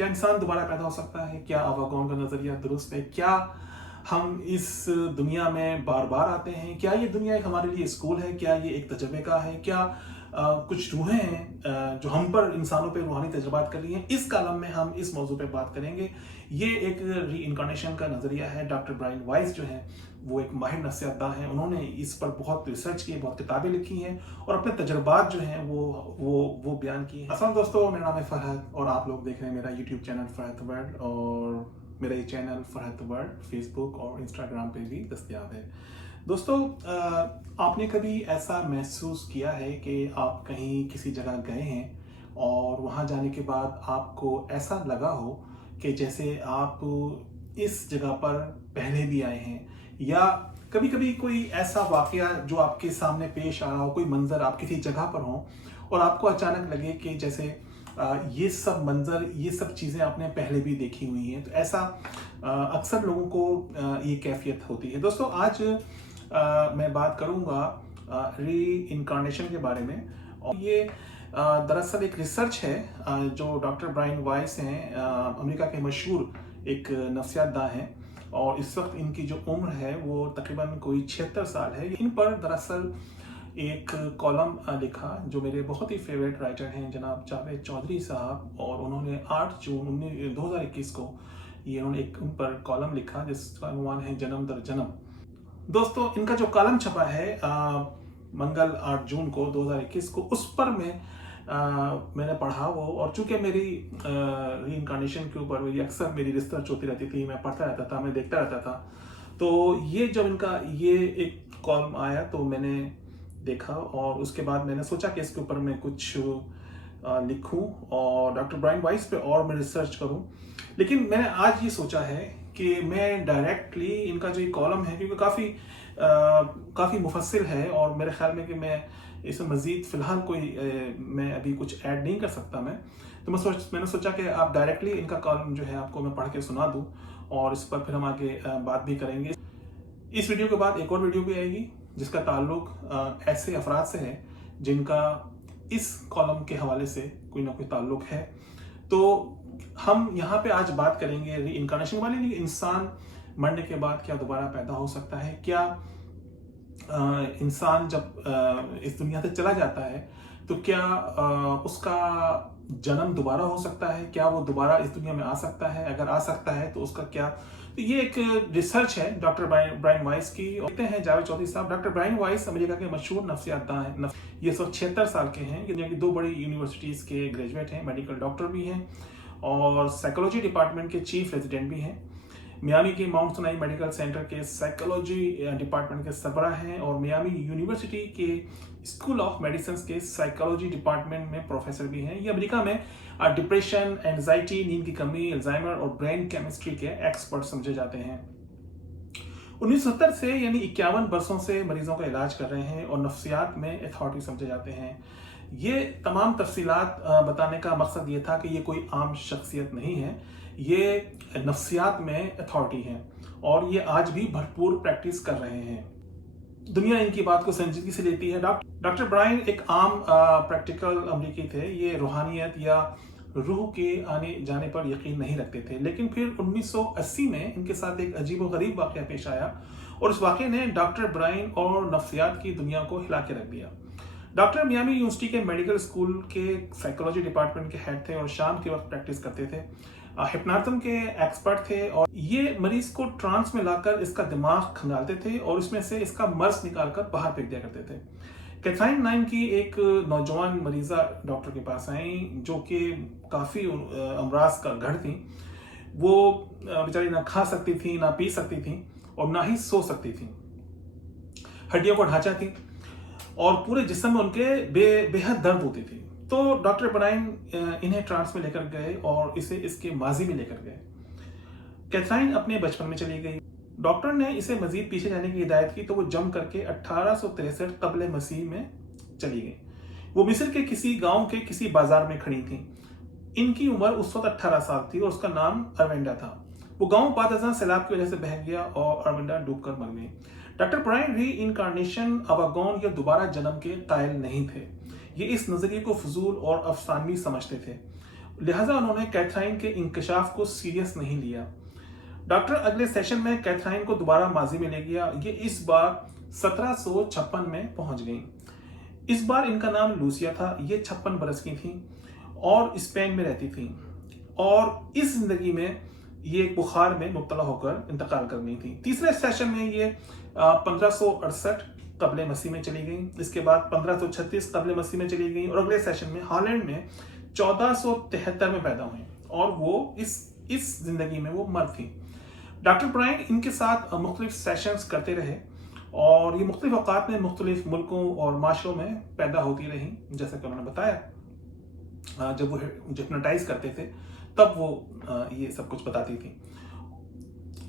क्या इंसान दोबारा पैदा हो सकता है? क्या अवागोन का नज़रिया दुरुस्त है? क्या हम इस दुनिया में बार बार आते हैं? क्या ये दुनिया एक हमारे लिए स्कूल है? क्या ये एक तजर्बे का है? क्या कुछ रूहें हैं जो हम पर इंसानों पे रूहानी तजर्बात कर रही हैं? इस कॉलम में हम इस मौजू पे बात करेंगे। ये एक री इनकारनेशन का नज़रिया है। डॉक्टर ब्रायन वाइस जो हैं वो एक माहिर नफ्सियातदान हैं। उन्होंने इस पर बहुत रिसर्च की, बहुत किताबें लिखी हैं और अपने तजर्बात जो हैं वो बयान किए हैं। अस्सलाम दोस्तों, मेरा नाम है फरहत और आप लोग देख रहे हैं मेरा यूट्यूब चैनल फरहत वर्ल्ड, और मेरा ये चैनल फरहत वर्ल्ड फेसबुक और इंस्टाग्राम पे भी दस्तयाब है। दोस्तों, आपने कभी ऐसा महसूस किया है कि आप कहीं किसी जगह गए हैं और वहाँ जाने के बाद आपको ऐसा लगा हो कि जैसे आप इस जगह पर पहले भी आए हैं, या कभी कभी कोई ऐसा वाकया जो आपके सामने पेश आ रहा हो, कोई मंजर आप किसी जगह पर हो और आपको अचानक लगे कि जैसे ये सब मंजर, ये सब चीज़ें आपने पहले भी देखी हुई हैं। तो ऐसा अक्सर लोगों को ये कैफियत होती है। दोस्तों, आज मैं बात करूँगा री इनकारनेशन के बारे में, और ये दरअसल एक रिसर्च है जो डॉक्टर ब्रायन वाइस हैं, अमेरिका के मशहूर एक नफ्सियातदान हैं, और इस वक्त इनकी जो उम्र है वो तकरीबन कोई 76 साल है। इन पर दरअसल एक कॉलम लिखा जो मेरे बहुत ही फेवरेट राइटर हैं जनाब जावेद चौधरी साहब, और उन्होंने 8 जून 2021 को ये उन्होंने एक उन पर कॉलम लिखा जिसका अनुमान है जन्म दर जन्म। दोस्तों, इनका जो कॉलम छपा है मंगल 8 जून को 2021 को, उस पर मैंने पढ़ा वो, और चूंकि मेरी री इनकारनेशन के ऊपर मेरी अक्सर मेरी रिसर्च होती रहती थी, मैं पढ़ता रहता था, मैं देखता रहता था। तो ये जब इनका ये एक कॉलम आया तो मैंने देखा, और उसके बाद मैंने सोचा कि इसके ऊपर मैं कुछ लिखूं और डॉक्टर ब्रायन वाइस पे और मैं रिसर्च करूं। लेकिन मैंने आज ये सोचा है कि मैं डायरेक्टली इनका जो ये कॉलम है, क्योंकि काफ़ी मुफस्सिल है और मेरे ख्याल में कि मैं इसमें मज़ीद फ़िलहाल मैं अभी कुछ ऐड नहीं कर सकता तो मैंने सोचा कि आप डायरेक्टली इनका कॉलम जो है आपको मैं पढ़ के सुना दूं, और इस पर फिर हम आगे बात भी करेंगे। इस वीडियो के बाद एक और वीडियो भी आएगी जिसका ताल्लुक ऐसे अफराद से है जिनका इस कॉलम के हवाले से कोई ना कोई ताल्लुक है। तो हम यहाँ पे आज बात करेंगे री इनकारनेशन वाले लिए। इंसान मरने के बाद क्या दोबारा पैदा हो सकता है? क्या इंसान जब इस दुनिया से चला जाता है तो क्या उसका जन्म दोबारा हो सकता है? क्या वो दोबारा इस दुनिया में आ सकता है? अगर आ सकता है तो उसका क्या? तो ये एक रिसर्च है डॉक्टर ब्रायन वाइस की। कहते हैं जावेद चौधरी साहब। डॉक्टर ब्रायन वाइस अमेरिका के मशहूर नफ्सियातदान हैं। ये 76 साल के हैं, दुनिया की 2 बड़ी यूनिवर्सिटीज़ के ग्रेजुएट हैं, मेडिकल डॉक्टर भी हैं और साइकोलॉजी डिपार्टमेंट के चीफ रेजिडेंट भी हैं। मियामी के माउंट सिनाई मेडिकल सेंटर के साइकोलॉजी डिपार्टमेंट के सरबराह हैं, और मियामी यूनिवर्सिटी के स्कूल ऑफ मेडिसिन के साइकोलॉजी डिपार्टमेंट में प्रोफेसर भी हैं। ये अमेरिका में डिप्रेशन, एंजाइटी, नींद की कमी, अल्जाइमर और ब्रेन केमिस्ट्री के एक्सपर्ट समझे जाते हैं। 1970 से यानी 51 बरसों से मरीजों का इलाज कर रहे हैं और नफ्सियात में अथॉरिटी समझे जाते हैं। ये तमाम तफसीलात बताने का मकसद ये था कि ये कोई आम शख्सियत नहीं है, ये नफ्सियात में अथॉरिटी हैं और ये आज भी भरपूर प्रैक्टिस कर रहे हैं। दुनिया इनकी बात को संजीदगी से लेती है। डॉक्टर ब्रायन एक आम प्रैक्टिकल अमरीकी थे। ये रूहानियत या रूह के आने जाने पर यकीन नहीं रखते थे, लेकिन फिर 1980 में इनके साथ एक अजीब और गरीब वाक़या पेश आया, और इस वाक़े ने डॉक्टर ब्रायन और नफ्सियात की दुनिया को हिला के रख दिया। डॉक्टर मियामी यूनिवर्सिटी के मेडिकल स्कूल के साइकोलॉजी डिपार्टमेंट के हेड थे और शाम के वक्त प्रैक्टिस करते थे। हिप्नोटिज्म के एक्सपर्ट थे, और ये मरीज को ट्रांस में लाकर इसका दिमाग खंगालते थे और इसमें से इसका मर्ज निकालकर बाहर फेंक दिया करते थे। कैथरीन नाम की एक नौजवान मरीजा डॉक्टर के पास आई जो कि काफ़ी अमराज का घर थी। वो बेचारी ना खा सकती थी, ना पी सकती थी और ना ही सो सकती थी। हड्डियों का ढांचा थी और पूरे जिस्म में उनके बेहद दर्द होती थी। तो डॉक्टर ब्रायन इन्हें ट्रांस में लेकर गए और इसे इसके माजी में लेकर गए। कैथरीन अपने बचपन में चली गई। डॉक्टर ने इसे मजीद पीछे जाने की हिदायत की तो वो जम करके 1863 कबल मसीह में चली गई। वो मिस्र के किसी गांव के किसी बाजार में खड़ी थी। इनकी उम्र उस वक्त 18 साल थी और उसका नाम अरविंदा था। वो गांव बाद सैलाब की वजह से बह गया और अरविंदा डूबकर मर गई। डॉक्टर ब्रायन री इनकारनेशन, अवागोन या दोबारा जन्म के कायल नहीं थे। ये इस नजरिए को फजूल और अफसानवी समझते थे। लिहाजा उन्होंने कैथराइन के इंकशाफ को सीरियस नहीं लिया। डॉक्टर अगले सेशन में कैथराइन को दोबारा माजी में ले गया। ये इस बार 1756 में पहुंच गई। इस बार इनका नाम लूसिया था। ये 56 बरस की थी और स्पेन में रहती थी और इस जिंदगी में ये बुखार में मुब्तला होकर इंतकाल कर गई थी। तीसरे सेशन में ये 1568 कबले मसीह में चली गई। इसके बाद 1536 कबले मसीह में चली गई और अगले सेशन में हॉलैंड में 1473 में पैदा हुई और वो इस जिंदगी में वो मर थी। डॉक्टर ब्रायन इनके साथ मुख्तलिफ सेशंस करते रहे और ये मुख्तलिफ औकात में मुख्तलिफ मुल्कों और माशरों में पैदा होती रही। जैसा कि उन्होंने बताया, जब वो हिप्नोटाइज करते थे तब वो ये सब कुछ बताती थी।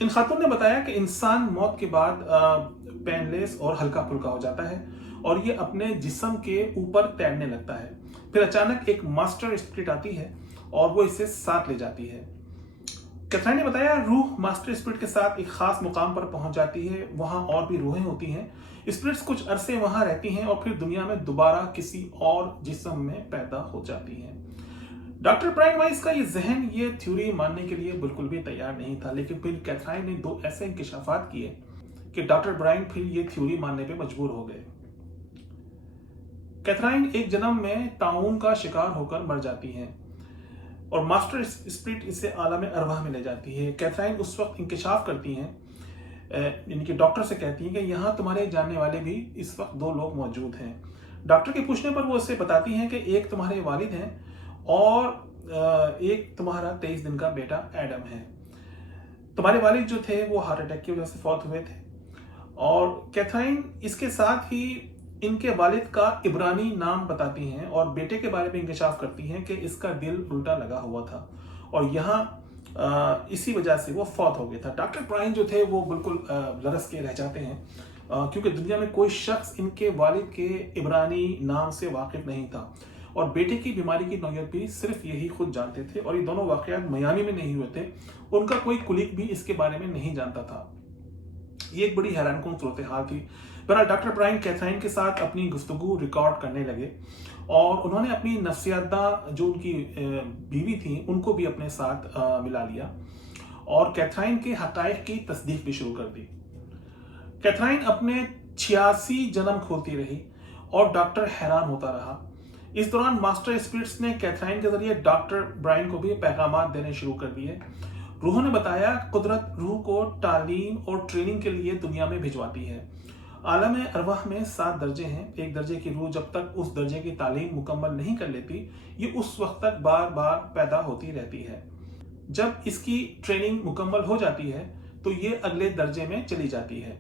इन खातून ने बताया कि इंसान मौत के बाद पेनलेस और हल्का फुल्का हो जाता है और ये अपने जिस्म के ऊपर तैरने लगता है। फिर अचानक एक मास्टर स्पिरिट आती है और वो इसे साथ ले जाती है। कैथराइन ने बताया, रूह मास्टर स्पिरिट के साथ एक खास मुकाम पर पहुंच जाती है। वहां और भी रूहें होती हैं। स्पिरिट्स कुछ अरसे वहां रहती हैं और फिर दुनिया में दोबारा किसी और जिस्म में पैदा हो जाती हैं। डॉक्टर ब्रायन वाइस का ये जहन ये थ्योरी मानने के लिए बिल्कुल भी तैयार नहीं था, लेकिन फिर कैथराइन ने 2 ऐसे इंकशाफात किए कि डॉक्टर ब्रायन फिर ये थ्योरी मानने पे मजबूर हो गए। कैथराइन एक जन्म में ताउन का शिकार होकर मर जाती हैं और मास्टर स्पिरिट इसे आलम अरवाह में ले जाती है। कैथराइन उस वक्त इंकशाफ करती हैं, यानी कि डॉक्टर से कहती हैं कि यहाँ तुम्हारे जानने वाले भी इस वक्त 2 लोग मौजूद हैं। डॉक्टर के पूछने पर वो उससे बताती हैं कि एक तुम्हारे वालिद हैं और एक तुम्हारा 23 दिन का बेटा एडम है। तुम्हारे वालिद जो थे वो हार्ट अटैक की वजह से फौत हुए थे और कैथराइन इसके साथ ही इनके वालिद का इब्रानी नाम बताती हैं और बेटे के बारे में इंकशाफ करती हैं कि इसका दिल उल्टा लगा हुआ था और यहाँ इसी वजह से वो फौत हो गया था। डॉक्टर ब्रायन जो थे वो बिल्कुल लरस के रह जाते हैं क्योंकि दुनिया में कोई शख्स इनके वालिद के इब्रानी नाम से वाकिफ नहीं था और बेटे की बीमारी की नौयत भी सिर्फ यही खुद जानते थे और ये दोनों वाकयात मियामी में नहीं हुए थे। उनका कोई कुलीग भी इसके बारे में नहीं जानता था। ये एक बड़ी हैरानकुन सूरत हाल थी। बहरहाल डॉक्टर ब्रायन कैथराइन के साथ अपनी गुफ्तगू रिकॉर्ड करने लगे और उन्होंने अपनी नफ्सियादा जो उनकी बीवी थी उनको भी अपने साथ मिला लिया और कैथराइन के हकायक की तस्दीक भी शुरू कर दी। कैथराइन अपने 86 जन्म खोती रही और डॉक्टर हैरान होता रहा। इस दौरान मास्टर स्पिरिट्स ने कैथराइन के जरिए डॉक्टर ब्रायन को भी पैगामात देने शुरू कर दिए। रूहों ने बताया, कुदरत रूह को तालीम और ट्रेनिंग के लिए दुनिया में भिजवाती है। आलम अरवाह में 7 दर्जे हैं। एक दर्जे की रूह जब तक उस दर्जे की तालीम मुकम्मल नहीं कर लेती, ये उस वक्त तक बार बार पैदा होती रहती है। जब इसकी ट्रेनिंग मुकम्मल हो जाती है तो ये अगले दर्जे में चली जाती है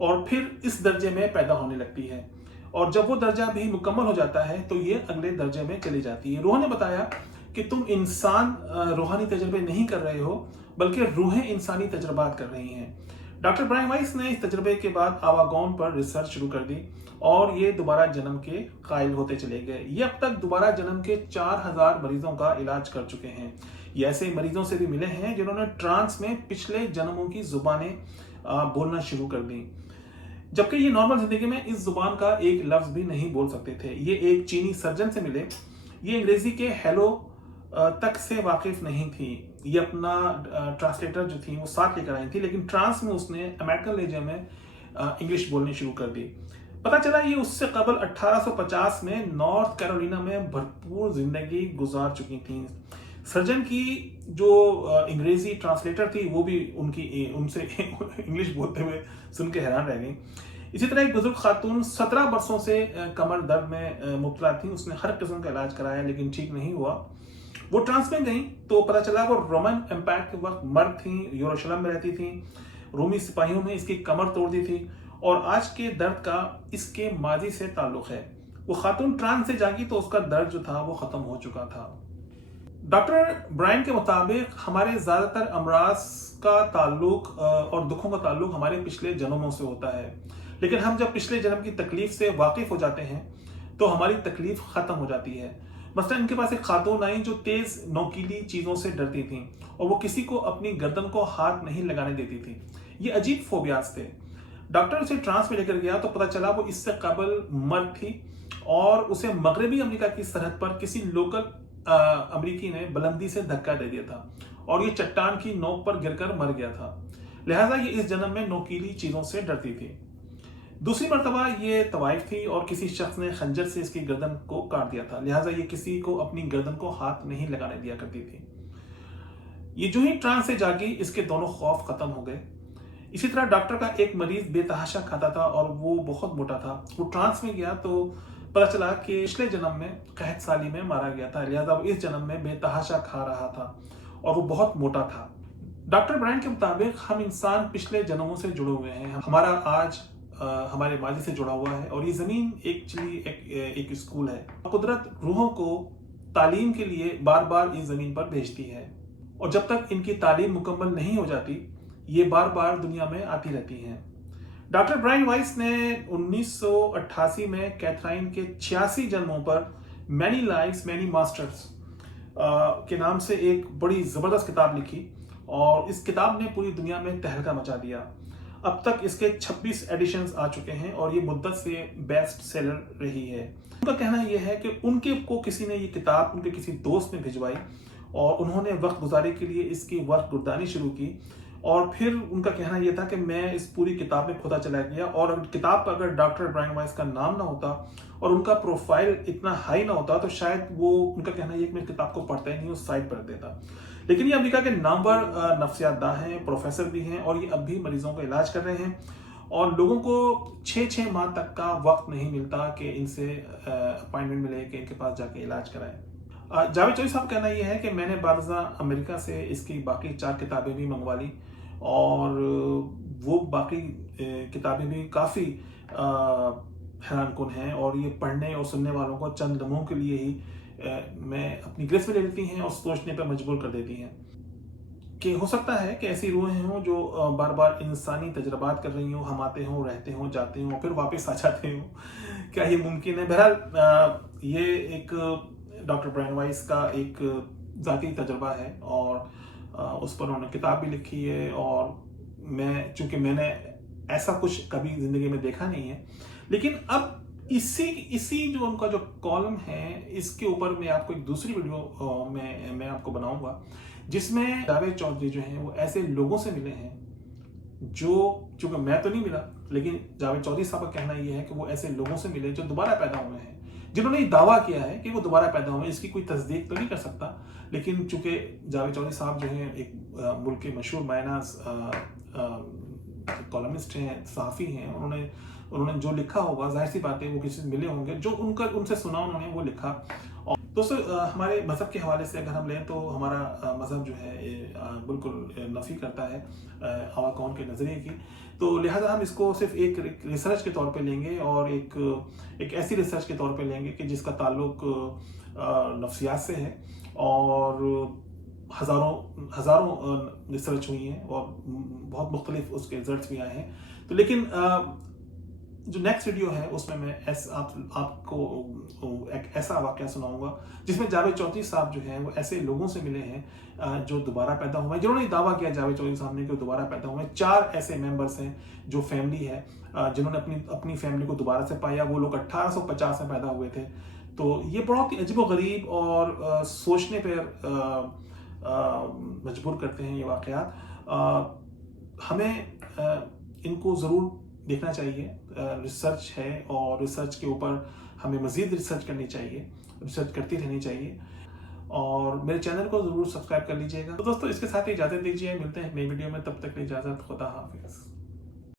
और फिर इस दर्जे में पैदा होने लगती है और जब वो दर्जा भी मुकम्मल हो जाता है तो ये अगले दर्जे में चली जाती है। रूह ने बताया कि तुम इंसान रूहानी तजर्बे नहीं कर रहे हो बल्कि रूहें इंसानी तजर्बात कर रही हैं। डॉक्टर ब्रायन वाइस ने इस तजर्बे के बाद आवागौन पर रिसर्च शुरू कर दी और ये दोबारा जन्म के कायल होते चले गए। ये अब तक दोबारा जन्म के 4000 मरीजों का इलाज कर चुके हैं। ये ऐसे मरीजों से भी मिले हैं जिन्होंने ट्रांस में पिछले जन्मों की जुबानें बोलना शुरू कर दी, जबकि ये नॉर्मल जिंदगी में इस जुबान का एक लफ्ज भी नहीं बोल सकते थे। ये एक चीनी सर्जन से मिले। ये अंग्रेजी के हेलो तक से वाकिफ नहीं थी। ये अपना ट्रांसलेटर जो थी वो साथ लेकर आई थी, लेकिन ट्रांस में उसने अमेरिकन लेजर में इंग्लिश बोलनी शुरू कर दी। पता चला ये उससे कबल 1850 में नॉर्थ कैरोलिना में भरपूर जिंदगी गुजार चुकी थी। सर्जन की जो अंग्रेजी ट्रांसलेटर थी वो भी उनसे इंग्लिश बोलते हुए सुन के हैरान रह गई। इसी तरह एक बुजुर्ग खातून 17 बरसों से कमर दर्द में मुब्तला थी। उसने हर किस्म का इलाज कराया लेकिन ठीक नहीं हुआ। वो ट्रांस में गई तो पता चला वो रोमन एम्पायर के वक्त मर्द थी, यरूशलेम में रहती थी। रोमी सिपाहियों ने इसकी कमर तोड़ दी थी और आज के दर्द का इसके माजी से ताल्लुक है। वो खातून ट्रांस से जागी तो उसका दर्द जो था वो खत्म हो चुका था। डॉक्टर ब्रायन के मुताबिक हमारे ज्यादातर अमराज का ताल्लुक और दुखों का ताल्लुक हमारे पिछले जन्मों से होता है, लेकिन हम जब पिछले जन्म की तकलीफ से वाकिफ हो जाते हैं तो हमारी तकलीफ खत्म हो जाती है। मसलन इनके पास एक खातून आई जो तेज नोकीली चीजों से डरती थी और वो किसी को अपनी गर्दन को हाथ नहीं लगाने देती थी। ये अजीब फोबियाज थे। डॉक्टर उसे ट्रांस में लेकर गया तो पता चला वो इससे कबल मर्द थी और उसे मगरबी अमेरिका की सरहद पर किसी लोकल अमरीकी ने बुलंदी से धक्का दे दिया था और ये चट्टान की नोक पर गिरकर मर गया था। लिहाजा ये इस जन्म में नोकीली चीजों से डरती थी। दूसरी मर्तबा ये तवाइफ थी और किसी शख्स ने खंजर से इसकी गर्दन को काट दिया था। लिहाजा ये किसी को अपनी गर्दन को हाथ नहीं लगाने दिया करती थी। ये जो ही ट्रांस से जागी, इसके दोनों खौफ खत्म हो गए। इसी तरह डॉक्टर का एक मरीज बेतहाशा खाता था और वो बहुत मोटा था। वो ट्रांस में गया तो पता चला कि पिछले जन्म में कहत साली में मारा गया था, लिहाजा वो इस जन्म में बेतहाशा खा रहा था और वो बहुत मोटा था। डॉक्टर ब्रायन के मुताबिक हम इंसान पिछले जन्मों से जुड़े हुए हैं। हमारा आज हमारे माजी से जुड़ा हुआ है और ये जमीन एक्चुअली एक स्कूल है। कुदरत रूहों को तालीम के लिए बार बार इस जमीन पर भेजती है और जब तक इनकी तालीम मुकम्मल नहीं हो जाती, ये बार बार दुनिया में आती रहती हैं। डॉक्टर ब्रायन वाइस ने 1988 में कैथराइन के 86 जन्मों पर मैनी लाइव्स मैनी मास्टर्स के नाम से एक बड़ी ज़बरदस्त किताब लिखी और इस किताब ने पूरी दुनिया में तहलका मचा दिया। अब तक इसके 26 एडिशंस आ चुके हैं और ये मुद्दत से बेस्ट सेलर रही है। उनका कहना यह है कि उनके को किसी ने ये किताब उनके किसी दोस्त ने भिजवाई और उन्होंने वक्त गुजारे के लिए इसकी वर्क गुर्दानी शुरू की और फिर उनका कहना यह था कि मैं इस पूरी किताब में खुदा चला गया और किताब पर अगर डॉक्टर ब्रायन वाइस का नाम ना होता और उनका प्रोफाइल इतना हाई ना होता तो शायद वो, उनका कहना यह कि मैं किताब को पढ़ता ही नहीं, उस साइड पर रख देता। लेकिन ये अमेरिका के नामवर नफ्सियातदां हैं, प्रोफेसर भी हैं और ये अब भी मरीजों का इलाज कर रहे हैं और लोगों को 6-6 माह तक का वक्त नहीं मिलता कि इनसे अपॉइंटमेंट मिले कि इनके पास जाके इलाज कराएं। जावेद चौधरी साहब कहना यह है कि मैंने बारज़ा अमेरिका से इसकी बाकी 4 किताबें भी मंगवा ली और वो बाकी किताबें भी काफ़ी हैरानकुन हैं और ये पढ़ने और सुनने वालों को चंद लम्हों के लिए ही मैं अपनी ग्रेस में ले लेती हैं और सोचने पर मजबूर कर देती हैं कि हो सकता है कि ऐसी रूहें हों जो बार बार इंसानी तजर्बात कर रही हों, हम आते हों, रहते हों, जाते हों, फिर वापस आ जाते हों। क्या ये मुमकिन है? बहरहाल ये एक डॉक्टर ब्रायन वाइस का एक ज़ाती तजर्बा है और उस पर उन्होंने किताब भी लिखी है और चूँकि मैंने ऐसा कुछ कभी ज़िंदगी में देखा नहीं है, लेकिन अब इसी जो उनका जो कॉलम है, इसके ऊपर मैं आपको एक दूसरी वीडियो मैं आपको बनाऊंगा जिसमें जावेद चौधरी जो हैं वो ऐसे लोगों से मिले हैं जो, चूंकि मैं तो नहीं मिला, लेकिन जावेद चौधरी साहब का कहना यह है कि वो ऐसे लोगों से मिले जो दोबारा पैदा हुए हैं, जिन्होंने ये दावा किया है कि वो दोबारा पैदा हुए। इसकी कोई तस्दीक तो नहीं कर सकता, लेकिन चूंकि जावेद चौधरी साहब जो हैं एक मुल्क के मशहूर मायनास कॉलमिस्ट हैं, सहाफ़ी हैं, उन्होंने जो लिखा होगा, जाहिर सी बात है वो किसी से मिले होंगे, जो उनसे सुना उन्होंने वो लिखा। और दोस्तों हमारे मज़हब के हवाले से अगर हम लें तो हमारा मज़हब जो है बिल्कुल नफ़ी करता है हवा कौन के नज़रिए की, तो लिहाजा हम इसको सिर्फ एक रिसर्च के तौर पे लेंगे और एक ऐसी रिसर्च के तौर पे लेंगे कि जिसका ताल्लुक नफ्सियात से है और हज़ारों रिसर्च हुई हैं और बहुत मुख्तलिफ उसके रिजल्ट्स भी आए हैं। तो लेकिन जो नेक्स्ट वीडियो है उसमें मैं आपको एक ऐसा वाक़या सुनाऊंगा जिसमें जावेद चौधरी साहब जो हैं वो ऐसे लोगों से मिले हैं जो दोबारा पैदा हुए हैं, जिन्होंने दावा किया जावेद चौधरी साहब ने कि दोबारा पैदा हुए हैं। 4 ऐसे मेंबर्स हैं जो फैमिली है जिन्होंने अपनी फैमिली को दोबारा से पाया। वो लोग 1850 में पैदा हुए थे। तो ये बहुत ही अजीबोगरीब और सोचने पर मजबूर करते हैं ये वाक़यात। हमें इनको ज़रूर देखना चाहिए। रिसर्च है और रिसर्च के ऊपर हमें मज़ीद रिसर्च करनी चाहिए, रिसर्च करती रहनी चाहिए और मेरे चैनल को ज़रूर सब्सक्राइब कर लीजिएगा। तो दोस्तों इसके साथ ही इजाज़त दीजिए, मिलते हैं नई वीडियो में, तब तक की इजाज़त, खुदा हाफिज़।